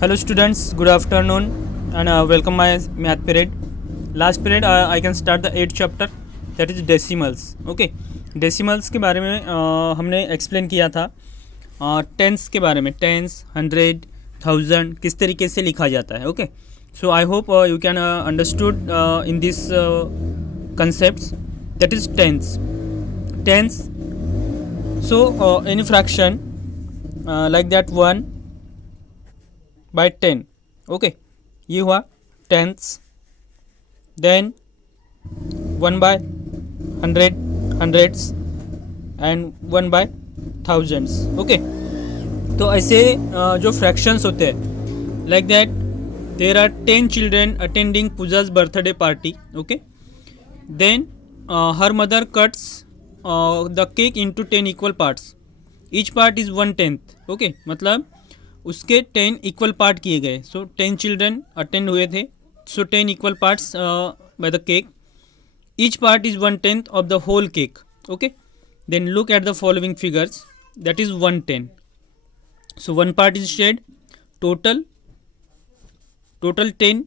Hello students, good afternoon and welcome my math period. Last period I can start the 8th chapter that is decimals. Okay, decimals के बारे में हमने explain किया था tens के बारे में, tens, 100, 1000 किस तरीके से लिखा जाता है. Okay, so I hope you can understood in this concepts that is tens. So any fraction like that 1 by 10. Okay, ये हुआ tenths. Then 1 by 100, hundreds and 1 by thousands. Okay, तो ऐसे जो फ्रैक्शंस होते हैं like that there are 10 children attending Pooja's birthday party. Okay, then her mother cuts the cake into 10 equal parts. Each part is 1/10. Okay, मतलब उसके 10 equal part किए गए. सो 10 children attend हुए थे, so 10 equal parts by the cake. Each part is 1/10 of the whole cake. Okay, then look at the following figures, that is 1/10. So 1 part is shade. Total 10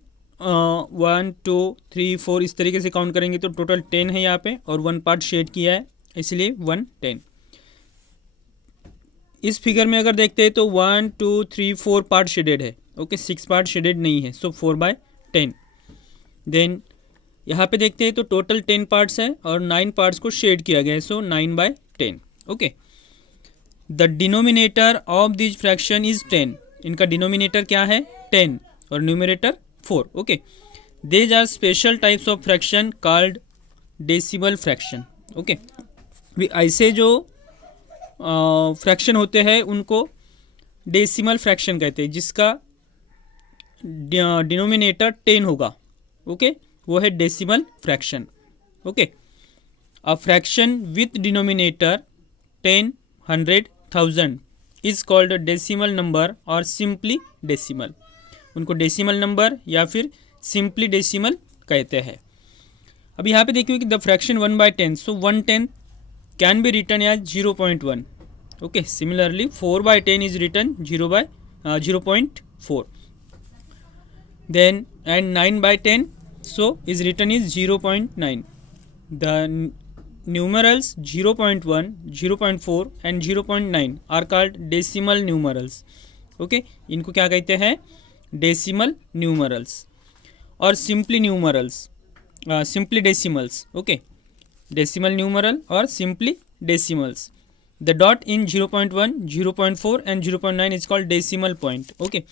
1 2 3 4 इस तरीके से count करेंगे तो total 10 है यहाँ पे, और 1 पार्ट शेड किया है इसलिए 1/10. इस फिगर में अगर देखते हैं तो 1 2 3 4 पार्ट शेडेड है. ओके, 6 पार्ट शेडेड नहीं है, सो 4/10. देन यहाँ पे देखते हैं तो टोटल 10 पार्ट्स है और 9 पार्ट्स को शेड किया गया है, so 9/10. Okay, the denominator of this fraction is 10. इनका डिनोमिनेटर क्या है 10 और numerator 4. Okay, these are special types of fraction called decimal fraction. Okay, ऐसे जो फ्रैक्शन होते हैं उनको डेसिमल फ्रैक्शन कहते हैं, जिसका डिनोमिनेटर 10 होगा. ओके, वो है decimal fraction. Okay, a fraction with denominator 10, 100, 1000 is called decimal number और सिंपली डेसिमल. उनको डेसिमल नंबर या फिर सिंपली डेसिमल कहते हैं. अब यहाँ पे देखिए कि the fraction 1/10, so 1/10 can be written as 0.1. okay, similarly 4/10 is written 0.4. then and 9/10 so is written is 0.9. the numerals 0.1, 0.4 and 0.9 are called decimal numerals. okay, इनको क्या कहते हैं डेसिमल न्यूमरल्स और simply numerals, simply decimals. Okay, decimal numeral और simply decimals. The dot in 0.1, 0.4 and 0.9 is called decimal point. Okay,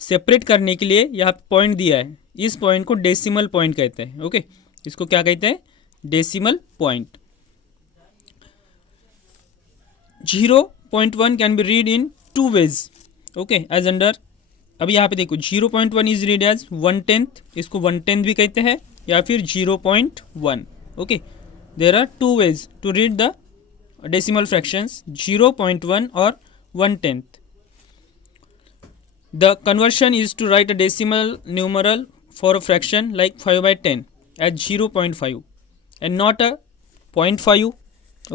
separate करने के लिए यहाँ पॉइंट दिया है, इस पॉइंट को डेसिमल पॉइंट कहते हैं. ओके, इसको क्या कहते हैं decimal point. 0.1 can be read in 2 ways. Okay, as under. अभी यहाँ पे देखो 0.1 इज रीड एज 1/10, इसको 1/10 भी कहते हैं या फिर 0.1. Okay, there are 2 ways to read the decimal fractions, 0.1 or 1/10. The conversion is to write a decimal numeral for a fraction like 5/10 as 0.5 and not a 0.5.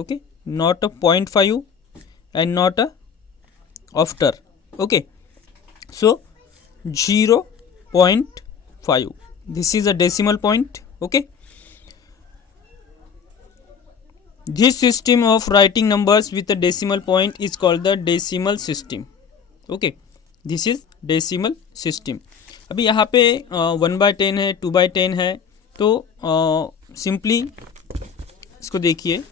okay, not a 0.5 and not a after. okay, so 0.5, this is a decimal point. okay, this system of writing numbers with a decimal point is called the decimal system. okay, this is decimal system. अभी यहाँ पे 1/10 है, 2/10 है, तो simply इसको देखिए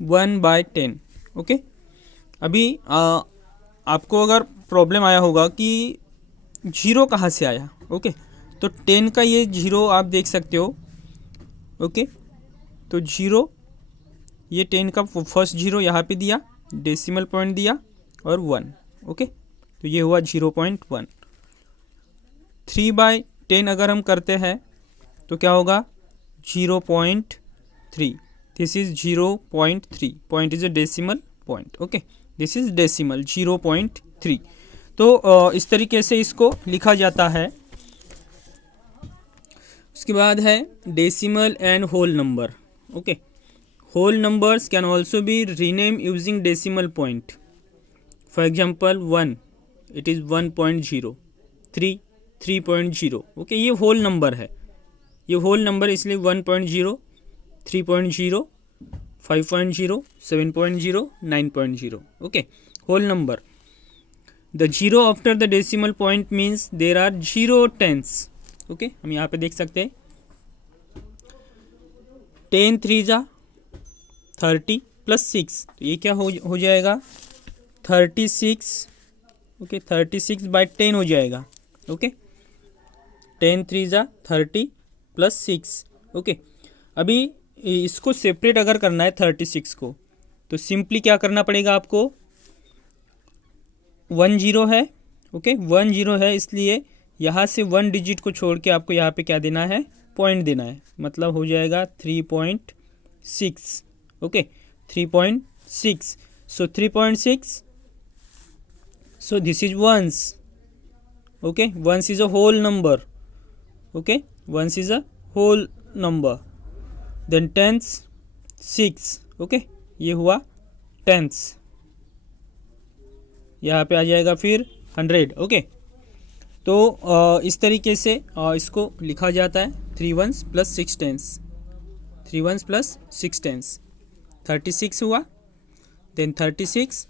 1/10. Okay, अभी आपको अगर प्रॉब्लम आया होगा कि जीरो कहाँ से आया. ओके, तो 10 का ये जीरो आप देख सकते हो. ओके, तो 0, ये 10 का फर्स्ट जीरो यहाँ पे दिया, डेसिमल पॉइंट दिया और 1. ओके, तो ये हुआ 0.1. 3/10 अगर हम करते हैं तो क्या होगा 0.3. This is 0.3. Point is a decimal point. Okay, this is decimal 0.3. तो इस तरीके से इसको लिखा जाता है. उसके बाद है decimal and whole number. Okay, whole numbers can also be renamed using decimal point. For example, 1 it is 1.0, 3.0। Okay, ये होल नंबर है, ये होल नंबर, इसलिए 1.0, 3.0, 5.0, 7.0, 9.0। Okay, whole number. The zero after the decimal point means there are 0 tens. Okay, हम यहाँ पे देख सकते हैं 10 3 जा 30 प्लस 6, तो ये क्या हो जाएगा 36। ओके, 36/10 हो जाएगा। ओके, 10 3 जा 30 प्लस 6। ओके, अभी इसको सेपरेट अगर करना है 36 को, तो सिंपली क्या करना पड़ेगा आपको, 1 0 है। ओके, 1 0 है, इसलिए यहाँ से 1 डिजिट को छोड़ के आपको यहाँ पे क्या देना है, पॉइंट देना है, मतलब हो जाएगा 3.6। Okay, 3.6, so 3.6, so this is ones. Okay, ones is a whole number. Okay, ones is a whole number. Then tens 6. Okay, ये हुआ tens, यहाँ पे आ जाएगा फिर 100। ओके, तो इस तरीके से इसको लिखा जाता है 3 ones plus 6 tens, 3 ones plus 6 tens, 36 हुआ। Then 36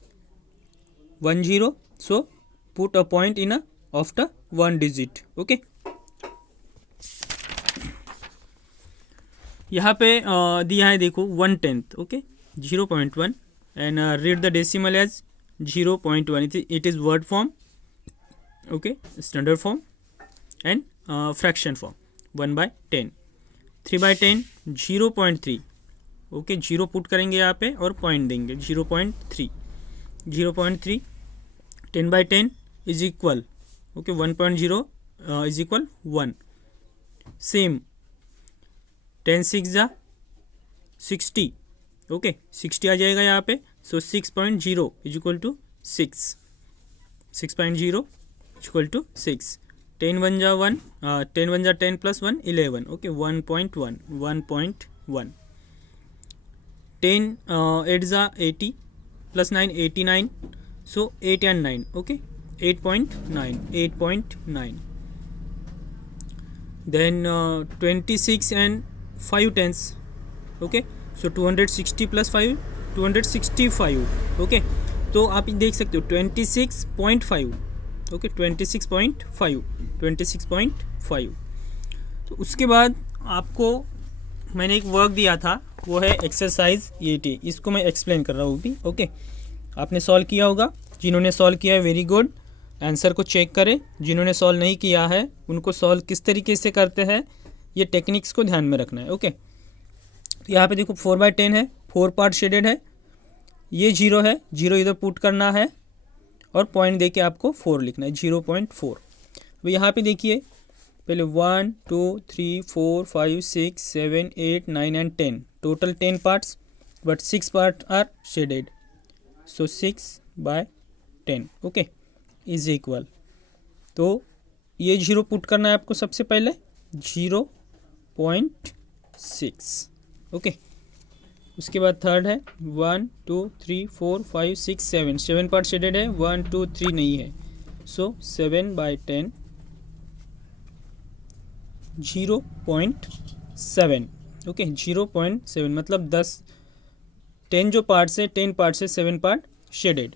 1 0, so put a point in a after 1 digit। Okay, यहाँ पे दिया है देखो 1/10। Okay, 0.1 and read the decimal as 0.1। It is word form, okay, standard form and fraction form. 1/10, 3/10 0.3। Okay, 0 put करेंगे यहाँ पे और पॉइंट देंगे 0.3, 0.3। 10/10 is equal, okay, 1.0 is equal 1। Same 10 6 जा 60। ओके, 60 आ जाएगा यहाँ पे, so 6.0 is equal to 6, 6.0 is equal to 6। 10 1 जा 1, 10 1 जा 10 प्लस 1 11। ओके, 1.1, 1.1। 10 8 जा 80 plus 9 89, so 8 and 9। okay, 8.9, 8.9। then 26 and 5 tens। okay, so 260 plus 5 265। okay, तो आप देख सकते हो 26.5। okay, 26.5, 26.5। तो उसके बाद आपको मैंने एक वर्क दिया था, वो है एक्सरसाइज 80। इसको मैं एक्सप्लेन कर रहा हूँ भी। ओके, आपने सॉल्व किया होगा, जिन्होंने सॉल्व किया है वेरी गुड, आंसर को चेक करें। जिन्होंने सॉल्व नहीं किया है उनको सॉल्व किस तरीके से करते हैं, ये टेक्निक्स को ध्यान में रखना है। ओके, तो यहाँ पे देखो 4/10 है, 4 पार्ट शेडेड है, ये 0 है, 0 इधर पुट करना है और पॉइंट दे के आपको 4 लिखना है, 0.4। अब यहाँ पे देखिए पहले 1 2 3 4 5 6 7 8 9 and 10, total 10 parts, but 6 part are shaded, so 6/10। Okay, is equal, तो ये 0 पुट करना है आपको सबसे पहले, 0.6। ओके, उसके बाद थर्ड है 1 2 3 4 5 6 7, 7 पार्ट शेडेड है, 1 2 3 नहीं है, सो 7/10, 0.7। ओके, 0.7 मतलब 10 जो पार्ट्स है, 10 पार्ट्स है, 7 पार्ट शेडेड।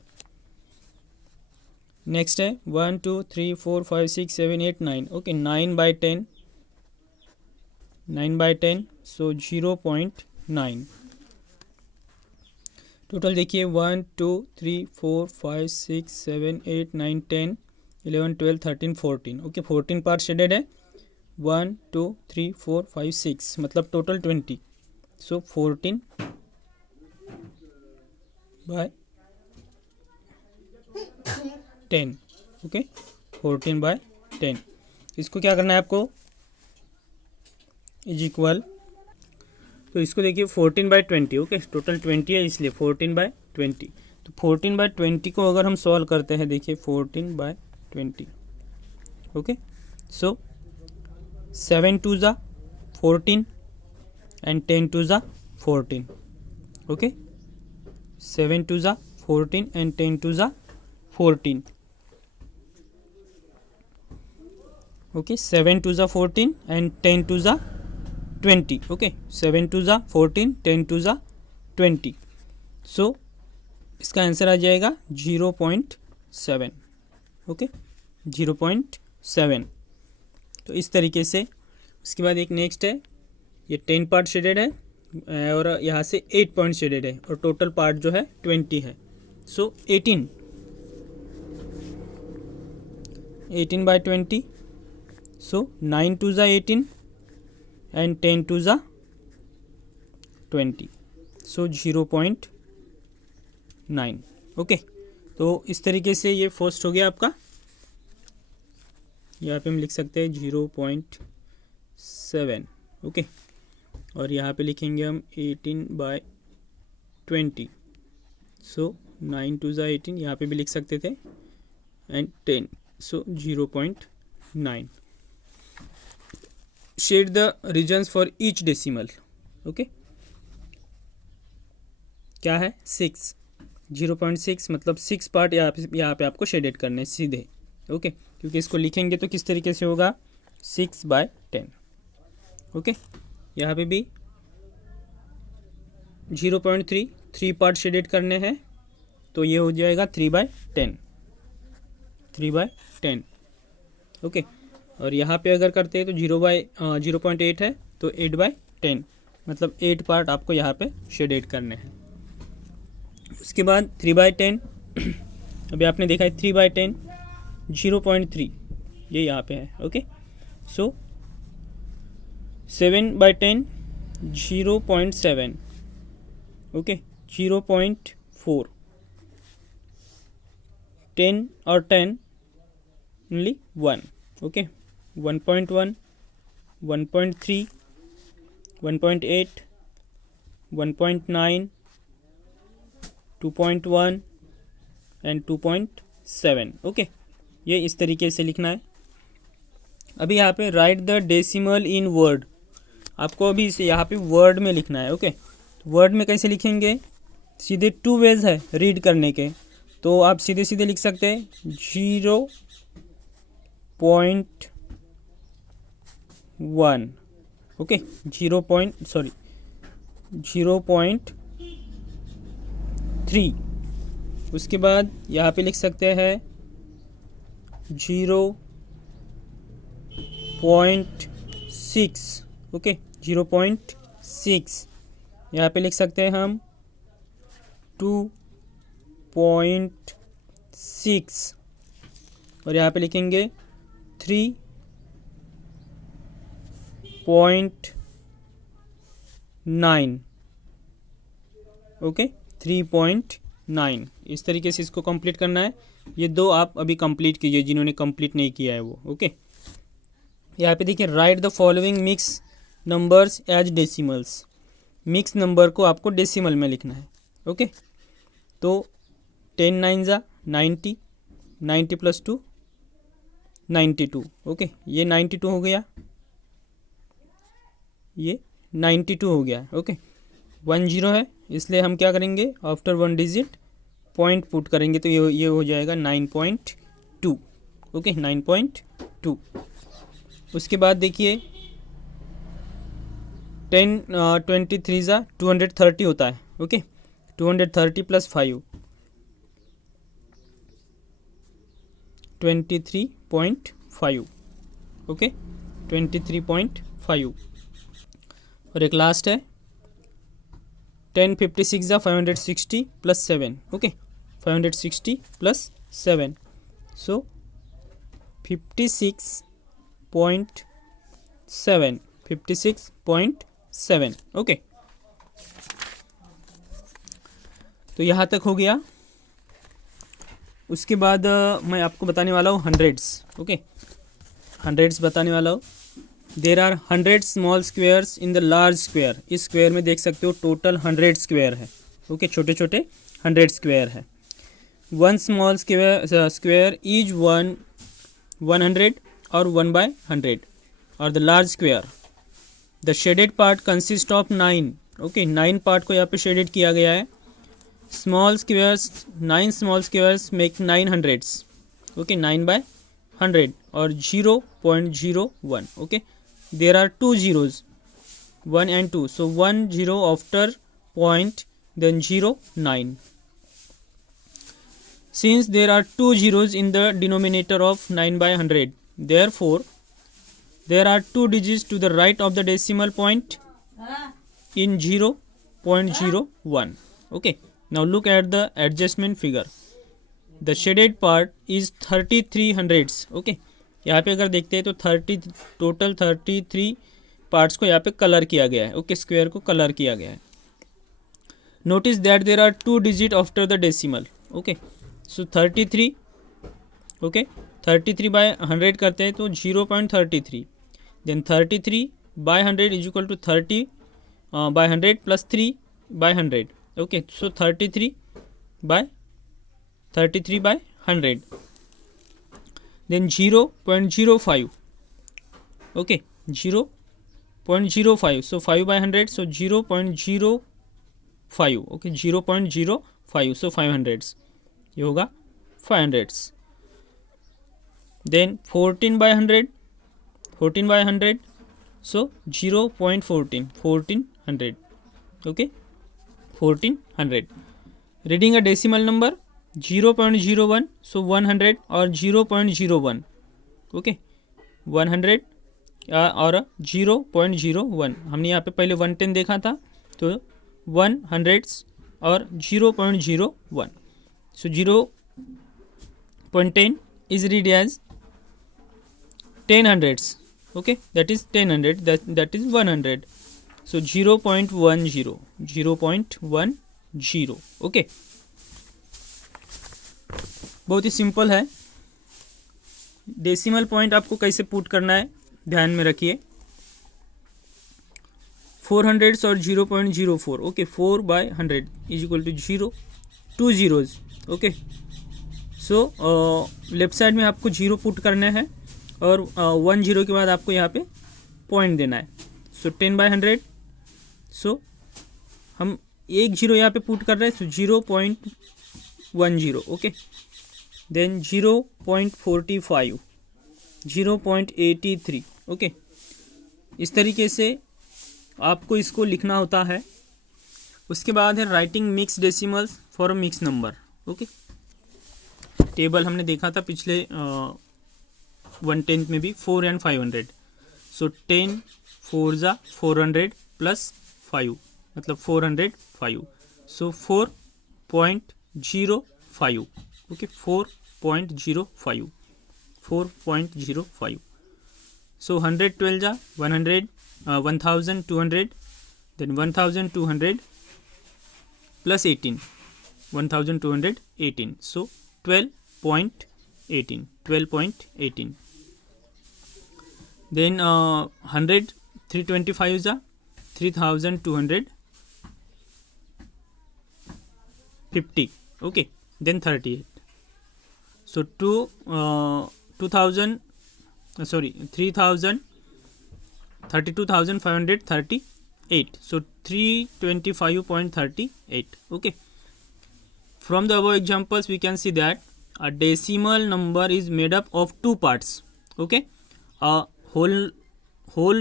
नेक्स्ट है 1 2 3 4 5 6 7 8 9। ओके, 9/10, 9/10, सो 0.9। टोटल देखिए 1 2 3 4 5 6 7 8 9 10 11 12 13 14। ओके, 14 पार्ट शेडेड है, 1 2 3 4 5 6 मतलब टोटल 20, सो 14/10। ओके, 14/10। इसको क्या करना है आपको, इज इक्वल, तो इसको देखिए 14/20। ओके, टोटल 20 है, इसलिए 14/20। तो 14/20 को अगर हम सॉल्व करते हैं, देखिए 14/20। ओके, सो 7 2 जा 14 एंड 10 2 जा 14। ओके, 7 2 जा 14 एंड 10 2 जा 14। ओके 7 टू ज़ा 14 एंड 10 टू ज़ा 20. ओके 7 टू ज़ा 14, 10 टू ज़ा 20. सो इसका आंसर आ जाएगा 0.7. ओके 0.7. तो इस तरीके से. उसके बाद एक नेक्स्ट है, ये 10 पार्ट शेडेड है और यहाँ से 8 पॉइंट शेडेड है और टोटल पार्ट जो है 20 है. सो 18 बाय 20. सो 9 टू ज़ा 18 एंड 10 टू ज़ा 20. सो 0.9. ओके तो इस तरीके से ये फर्स्ट हो गया आपका. यहाँ पे हम लिख सकते हैं 0.7. ओके और यहाँ पे लिखेंगे हम 18 बाय 20. सो 9 टू ज़ा 18 यहाँ पे भी लिख सकते थे and 10. So 0.9. Shade the regions for each decimal. Okay क्या है 6. 0.6 मतलब 6 पार्ट यहाँ पे आपको शेडेड करने सीधे. ओके क्योंकि इसको लिखेंगे तो किस तरीके से होगा 6 बाय 10. ओके यहाँ पे भी 0.3 3 पार्ट शेडेड करने हैं तो ये हो जाएगा 3 बाय 10. 3 बाय 10. ओके और यहाँ पे अगर करते हैं तो 0.8 है तो 8 बाय 10 मतलब 8 पार्ट आपको यहाँ पे शेडेड करने हैं. उसके बाद 3 बाय 10 अभी आपने देखा है 3 बाय 10 0.3 ये यहाँ पे है. Okay so 7 bye 10 0.7. ओके 0.4. 10 और 10 ओनली 1. Okay 1.1 1.3 1.8 1.9 2.1 and 2.7. ओके ये इस तरीके से लिखना है. अभी यहाँ पे right the decimal in word. आपको अभी इसे यहाँ पे वर्ड में लिखना है. ओके वर्ड में कैसे लिखेंगे, सीधे 2 वेज है रीड करने के. तो आप सीधे सीधे लिख सकते हैं 0.1. ओके 0.3. उसके बाद यहाँ पे लिख सकते हैं 0.6. ओके 0.6. यहाँ पे लिख सकते हैं हम 2.6 और यहाँ पे लिखेंगे 3.9. ओके 3.9. इस तरीके से इसको कंप्लीट करना है. ये 2 आप अभी कंप्लीट कीजिए जिन्होंने कंप्लीट नहीं किया है वो. ओके यहाँ पे देखिए write the following mix numbers as decimals. Mix number को आपको डेसिमल में लिखना है. ओके तो 10 9 ज़ा 90. 90 प्लस 2 92. ओके ये 92 हो गया, ये 92 हो गया. ओके 1 0 है इसलिए हम क्या करेंगे आफ्टर 1 डिजिट पॉइंट पुट करेंगे तो ये हो जाएगा 9.2. ओके 9.2. उसके बाद देखिए 10 23 ज़ा 230 होता है. Okay 230 plus 5 23.5. ओके 23.5. और एक लास्ट है 10 56 ज़ा 560 प्लस 7. Okay 560 plus 7. सो 56.7. 56.7. ओके तो यहाँ तक हो गया. उसके बाद मैं आपको बताने वाला हूँ हंड्रेड्स. ओके हंड्रेड्स बताने वाला हूँ. There are 100 small squares in the large square. इस स्क्वेयर में देख सकते हो टोटल 100 स्क्वेयर है. ओके छोटे छोटे 100 स्क्वेयर है. 1 स्मॉल स्क्वेयर ईच 100 और 1 बाय 100 और the large square. The shaded part consist of 9. Okay 9 part को यहाँ पे शेडेड किया गया है. Small squares 9 small squares make 9 hundreds. Okay 9 by 100 और 0.01. Okay, there are 2 zeros, 1 and 2, so 1 0 after point, then 0 9. Since there are 2 zeros in the denominator of 9 by 100, therefore there are 2 digits to the right of the decimal point in 0.01. Okay, now look at the adjustment figure. The shaded part is 33 hundredths. Okay, यहाँ पे अगर देखते हैं तो 33 parts को यहाँ पे colour किया गया है. ओके, स्क्वायर को कलर किया गया है. Notice that there are 2 digit after the decimal. Okay, so 33. Okay, 33 by 100 करते हैं तो 0.33. Then 33 by 100 is equal to 30 by 100 plus 3 by 100. Okay, so 33 by 100. Then 0.05. Okay, 0.05. So 5 by 100. So 0.05. Okay, 0.05. So 500s. ये होगा 500s. Then 14 by 100. 14 by 100. So 0.14. 1400. Okay, 1400. Reading a decimal number 0.01. so 100 और 0.01. Okay, 100 और 0.01. हमने यहाँ पे पहले 110 देखा था, तो 100 और 0.01. So 0.10 is read as 10 hundredths. Okay, that is 10 100, that is 100. So 0.10. Okay, बहुत ही सिंपल है. डेसिमल पॉइंट आपको कैसे पुट करना है ध्यान में रखिए. 400 और 0.04. Okay, 4 by 100 is equal to 0, 2 zeros. Okay, so left side में आपको 0 पुट करना है और 1 0 के बाद आपको यहाँ पे पॉइंट देना है. सो 10 बाय 100. सो हम एक 0 यहाँ पे पुट कर रहे हैं, सो 0.10. Okay, then 0.45, 0.83. ओके, इस तरीके से आपको इसको लिखना होता है. उसके बाद है writing mix decimals for a mix number. Okay, table हमने देखा था पिछले 1/10 में भी, 4 and 500. सो 10 4 जा 400 प्लस 5, मतलब 405. सो 4.05. ओके, 4.05. 4.05. सो 112 जा 100, 1200, देन 1200 प्लस 18, 1218. सो 12.18. 12.18. देन 100 325 जा 3250. Okay, then 38. So 32,538. So 325.38. Okay. From the above examples, we can see that a decimal number is made up of 2 parts. Okay, a whole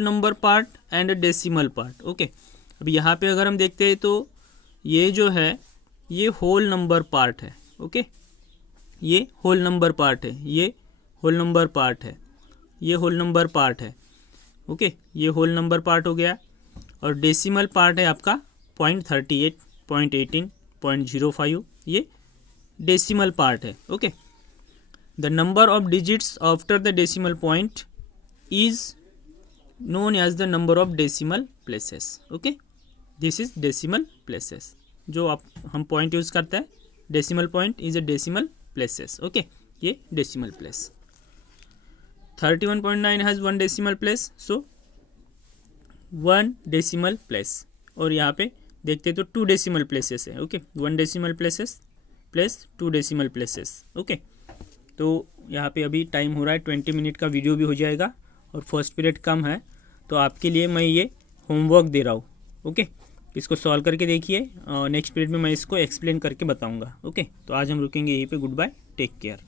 number part and a decimal part. Okay. अब यहाँ पे अगर हम देखते हैं तो ये जो है ये होल नंबर पार्ट है. ओके, ये होल नंबर पार्ट है, ये होल नंबर पार्ट है, ये होल नंबर पार्ट है. ओके, ये होल नंबर पार्ट हो गया. और डेसिमल पार्ट है आपका 0.38, 0.18, 0.05. ये डेसिमल पार्ट है. Okay, the number of digits after the decimal point is known as the number of decimal places. Okay, this is decimal places. जो हम पॉइंट यूज करते हैं, decimal point is a decimal places. Okay, ये decimal place. 31.9 has 1 decimal place. So 1 decimal place. और यहाँ पे देखते तो 2 डेसिमल प्लेसेस है. Okay, 1 decimal places plus 2 decimal places. Okay, तो यहाँ पे अभी टाइम हो रहा है 20 मिनट का वीडियो भी हो जाएगा और फर्स्ट पीरियड कम है, तो आपके लिए मैं ये होमवर्क दे रहा हूँ. ओके, इसको सॉल्व करके देखिए. नेक्स्ट पीरियड में मैं इसको एक्सप्लेन करके बताऊँगा. ओके, तो आज हम रुकेंगे यहीं पे. Goodbye, take care.